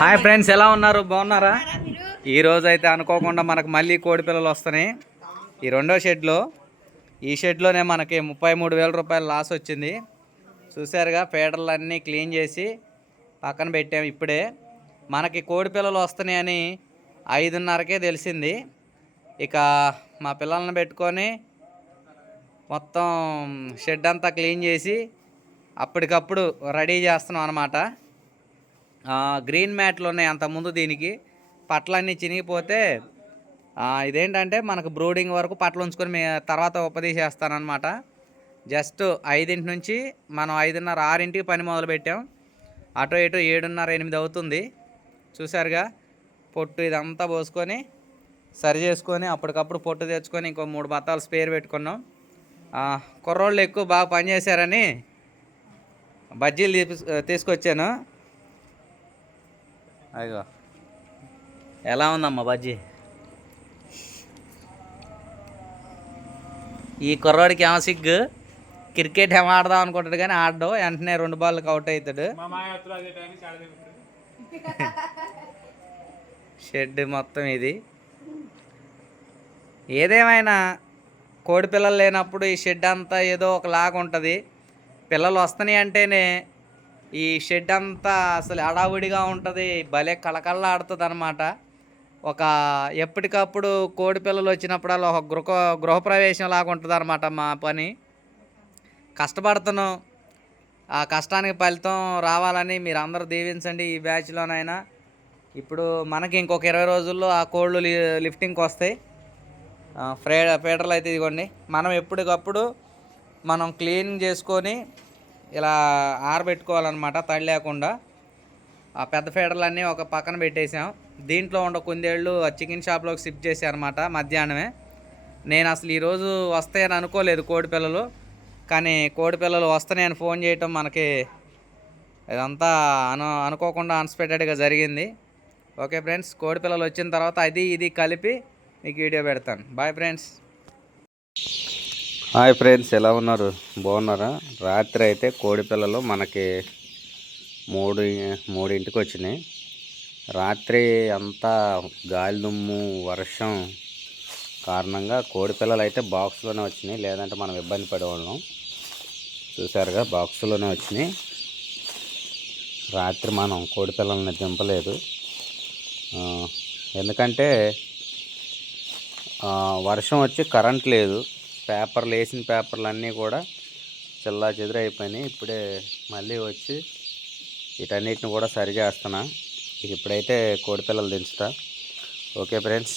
Hi friends ఎలా ఉన్నారు? బాగున్నారా? ఈ అయితే అనుకోకుండా మనకు మళ్ళీ కోడి పిల్లలు వస్తున్నాయి. ఈ రెండో షెడ్లో ఈ షెడ్లోనే మనకి ముప్పై మూడు వేల రూపాయలు లాస్ వచ్చింది. చూసారుగా ఫీడర్లు అన్నీ క్లీన్ చేసి పక్కన పెట్టాము ఇప్పుడే. మనకి కోడి పిల్లలు వస్తున్నాయని ఐదున్నరకే తెలిసింది. ఇక మా పిల్లల్ని పెట్టుకొని మొత్తం షెడ్ అంతా క్లీన్ చేసి అప్పటికప్పుడు రెడీ చేస్తున్నాం అనమాట గ్రీన్ మ్యాట్లు ఉన్నాయి అంతకుముందు దీనికి. పట్లన్నీ చినిగిపోతే ఇదేంటంటే మనకు బ్రూడింగ్ వరకు పట్లు ఉంచుకొని మే తర్వాత ఉపదేశేస్తానమాట జస్ట్ ఐదింటి నుంచి మనం ఐదున్నర ఆరింటికి పని మొదలు పెట్టాం అటు ఇటు ఏడున్నర ఎనిమిది అవుతుంది. చూసారుగా పొట్టు ఇదంతా పోసుకొని సరి చేసుకొని అప్పటికప్పుడు పొట్టు తెచ్చుకొని ఇంకో మూడు బత్తాలు స్పేర్ పెట్టుకున్నాం. కుర్రోళ్ళు ఎక్కువ బాగా పనిచేశారని బజ్జీలు తీసు- తీసుకొచ్చాను. అయ్యో. ఎలా ఉందమ్మా బజ్జీ? ఈ కుర్రోడికి ఏమో సిగ్గు. క్రికెట్ ఏమో ఆడదాం అనుకుంటాడు కానీ ఆడడం. వెంటనే రెండు బాళ్ళకి అవుట్ అవుతాడు. షెడ్ మొత్తం ఇది. ఏదేమైనా కోడి పిల్లలు లేనప్పుడు ఈ షెడ్ అంతా ఏదో ఒక లాగా ఉంటుంది. పిల్లలు వస్తున్నాయి అంటేనే ఈ షెడ్ అంతా అసలు అడావుడిగా ఉంటుంది భలే కళకళ ఆడుతుంది అనమాట ఒక ఎప్పటికప్పుడు కోడి పిల్లలు వచ్చినప్పుడల్లా ఒక గృహ గృహప్రవేశం లాగా ఉంటుంది అనమాట మా పని. కష్టపడుతున్నాం. ఆ కష్టానికి ఫలితం రావాలని మీరు అందరూ దీవించండి ఈ బ్యాచ్లోనైనా. ఇప్పుడు మనకి ఇంకొక ఇరవై రోజుల్లో ఆ కోళ్ళు లి లిఫ్టింగ్కి వస్తాయి ఫ్రే ఫీడర్లు అయితే ఇదిగోండి. మనం ఎప్పటికప్పుడు మనం క్లీన్ చేసుకొని ఇలా ఆరబెట్టుకోవాలన్నమాట తడి లేకుండా. ఆ పెద్ద ఫీడర్లన్నీ ఒక పక్కన పెట్టేసాం. దీంట్లో ఉండ కుందేళ్ళు ఆ చికెన్ షాప్లోకి షిఫ్ట్ చేశాను అనమాట మధ్యాహ్నమే. నేను అసలు ఈరోజు వస్తాయని అనుకోలేదు కోడి పిల్లలు కానీ కోడి పిల్లలు వస్తాయని ఫోన్ చేయటం మనకి ఇదంతా అను అనుకోకుండా అన్స్పెక్టెడ్గా జరిగింది. ఓకే ఫ్రెండ్స్ కోడి పిల్లలు వచ్చిన తర్వాత అది ఇది కలిపి మీకు వీడియో పెడతాను. Bye friends. హాయ్ ఫ్రెండ్స్ ఎలా ఉన్నారు? బాగున్నారా? రాత్రి అయితే కోడి పిల్లలు మనకి మూడు మూడింటికి వచ్చినాయి. రాత్రి అంతా గాలి దుమ్ము వర్షం కారణంగా కోడి పిల్లలు అయితే బాక్స్లోనే వచ్చినాయి. లేదంటే మనం ఇబ్బంది పడేవాళ్ళం. చూసారుగా బాక్స్లోనే వచ్చినాయి. రాత్రి మనం కోడి పిల్లల్ని దింపలేదు. ఎందుకంటే వర్షం వచ్చి కరెంట్ లేదు. పేపర్లు వేసిన పేపర్లు అన్నీ కూడా చిల్లా చెదురైపోయినాయి ఇప్పుడే మళ్ళీ వచ్చి వీటన్నిటిని కూడా సరిచేస్తున్నా. ఇప్పుడైతే కోడిపిల్లలు దించుతా. Okay friends.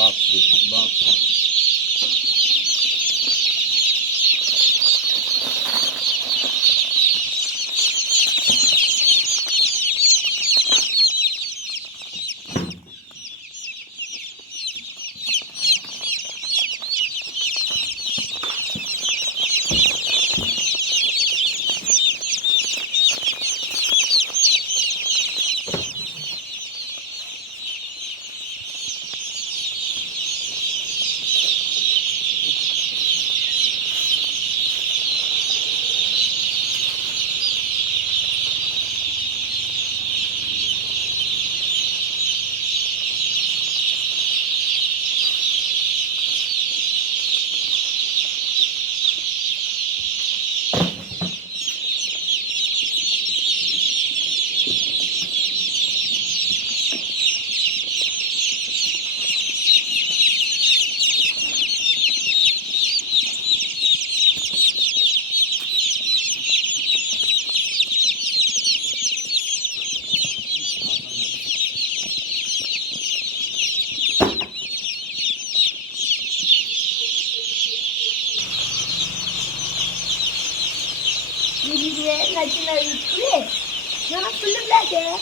box, box. Birbirlerinin acıları yutuluyor. Ne yapılır lan ya?